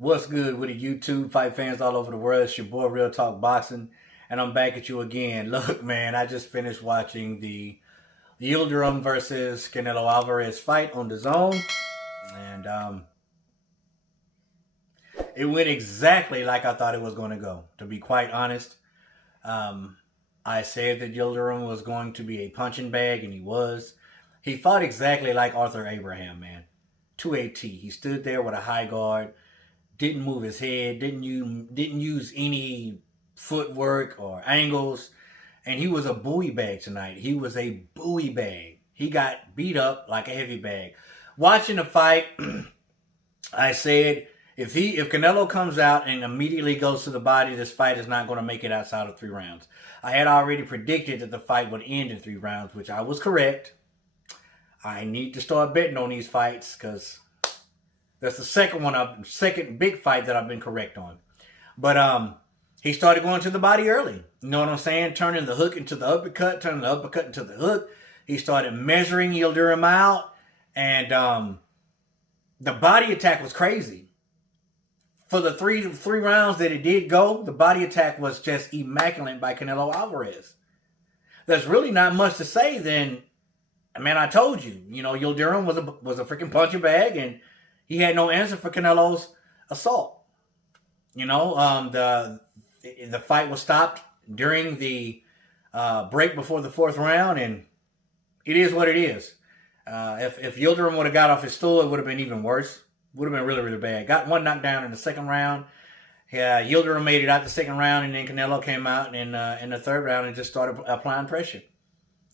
What's good with the YouTube fight fans all over the world? It's your boy Real Talk Boxing, and I'm back at you again. Look, man, I just finished watching the Yildirim versus Canelo Alvarez fight on the Zone, and it went exactly like I thought it was going to go. To be quite honest, I said that Yildirim was going to be a punching bag, and he was. He fought exactly like Arthur Abraham, man, to a T. He stood there with a high guard. Didn't move his head, didn't use any footwork or angles, and he was a buoy bag tonight. He was a buoy bag. He got beat up like a heavy bag. Watching the fight, I said if Canelo comes out and immediately goes to the body, this fight is not going to make it outside of 3 rounds. I had already predicted that the fight would end in 3 rounds, which I was correct. I need to start betting on these fights because that's the second big fight that I've been correct on. But he started going to the body early. You know what I'm saying? Turning the hook into the uppercut, turning the uppercut into the hook. He started measuring Yildirim out. And the body attack was crazy. For the three rounds that it did go, the body attack was just immaculate by Canelo Alvarez. There's really not much to say then. Man, I told you. You know, Yildirim was a freaking punching bag, and he had no answer for Canelo's assault. You know, the fight was stopped during the break before the 4th round, and it is what it is. If Yildirim would have got off his stool, it would have been even worse. Would have been really, really bad. Got one knockdown in the 2nd round. Yildirim made it out the 2nd round, and then Canelo came out in the 3rd round and just started applying pressure,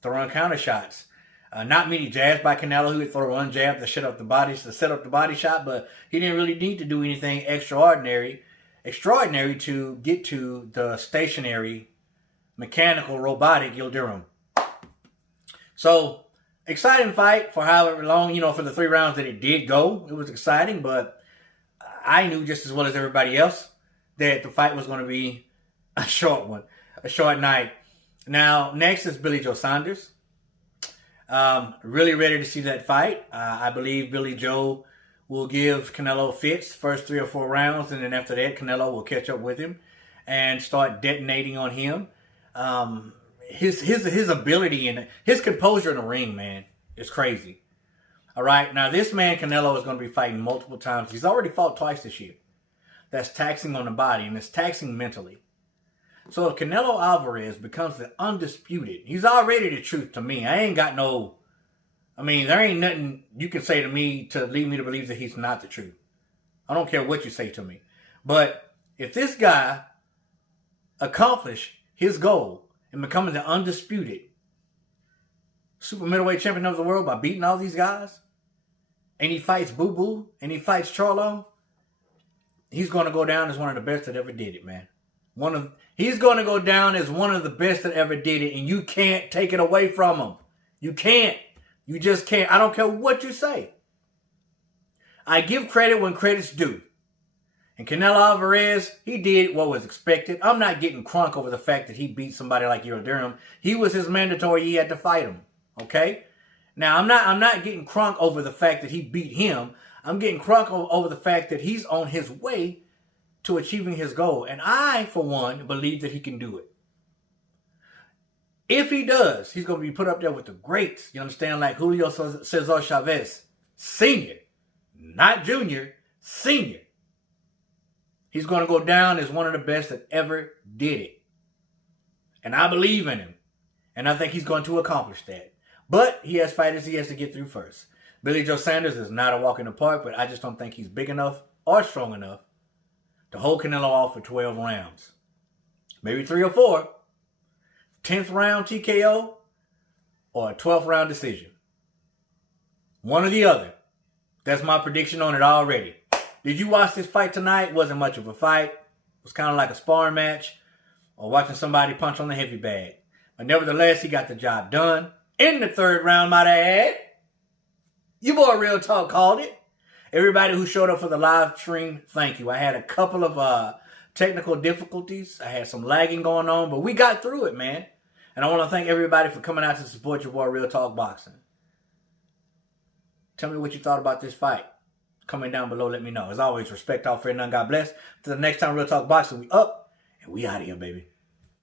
throwing counter shots. Not many jabs by Canelo. He would throw one jab to set up the body shot, but he didn't really need to do anything extraordinary to get to the stationary, mechanical, robotic Yildirim. So, exciting fight for however long, you know, for the 3 rounds that it did go. It was exciting, but I knew just as well as everybody else that the fight was going to be a short one, a short night. Now, next is Billy Joe Saunders. Really ready to see that fight. I believe Billy Joe will give Canelo fits first 3 or 4 rounds, and then after that, Canelo will catch up with him and start detonating on him. His ability and his composure in the ring, man, is crazy. All right, now this man Canelo is going to be fighting multiple times. He's already fought twice this year. That's taxing on the body, and it's taxing mentally. So if Canelo Alvarez becomes the undisputed, he's already the truth to me. There ain't nothing you can say to me to lead me to believe that he's not the truth. I don't care what you say to me. But if this guy accomplished his goal in becoming the undisputed super middleweight champion of the world by beating all these guys, and he fights Boo Boo, and he fights Charlo, he's going to go down as one of the best that ever did it, man. He's going to go down as one of the best that ever did it, and you can't take it away from him. You can't. You just can't. I don't care what you say. I give credit when credit's due. And Canelo Alvarez, he did what was expected. I'm not getting crunk over the fact that he beat somebody like Yildirim. He was his mandatory. He had to fight him. Okay? Now, I'm not getting crunk over the fact that he beat him. I'm getting crunk over the fact that he's on his way to achieving his goal. And I, for one, believe that he can do it. If he does, he's going to be put up there with the greats. You understand? Like Julio Cesar Chavez, Sr., not Jr., Sr. He's going to go down as one of the best that ever did it. And I believe in him. And I think he's going to accomplish that. But he has fighters he has to get through first. Billy Joe Saunders is not a walk in the park, but I just don't think he's big enough or strong enough to hold Canelo off for 12 rounds. Maybe 3 or 4. 10th round TKO or a 12th round decision. One or the other. That's my prediction on it already. Did you watch this fight tonight? Wasn't much of a fight. It was kind of like a sparring match or watching somebody punch on the heavy bag. But nevertheless, he got the job done. In the 3rd round, might I add. Your boy Real Talk called it. Everybody who showed up for the live stream, thank you. I had a couple of technical difficulties. I had some lagging going on, but we got through it, man. And I want to thank everybody for coming out to support your boy Real Talk Boxing. Tell me what you thought about this fight. Comment down below. Let me know. As always, respect all, fear none. God bless. Till the next time, Real Talk Boxing. We up and we out of here, baby.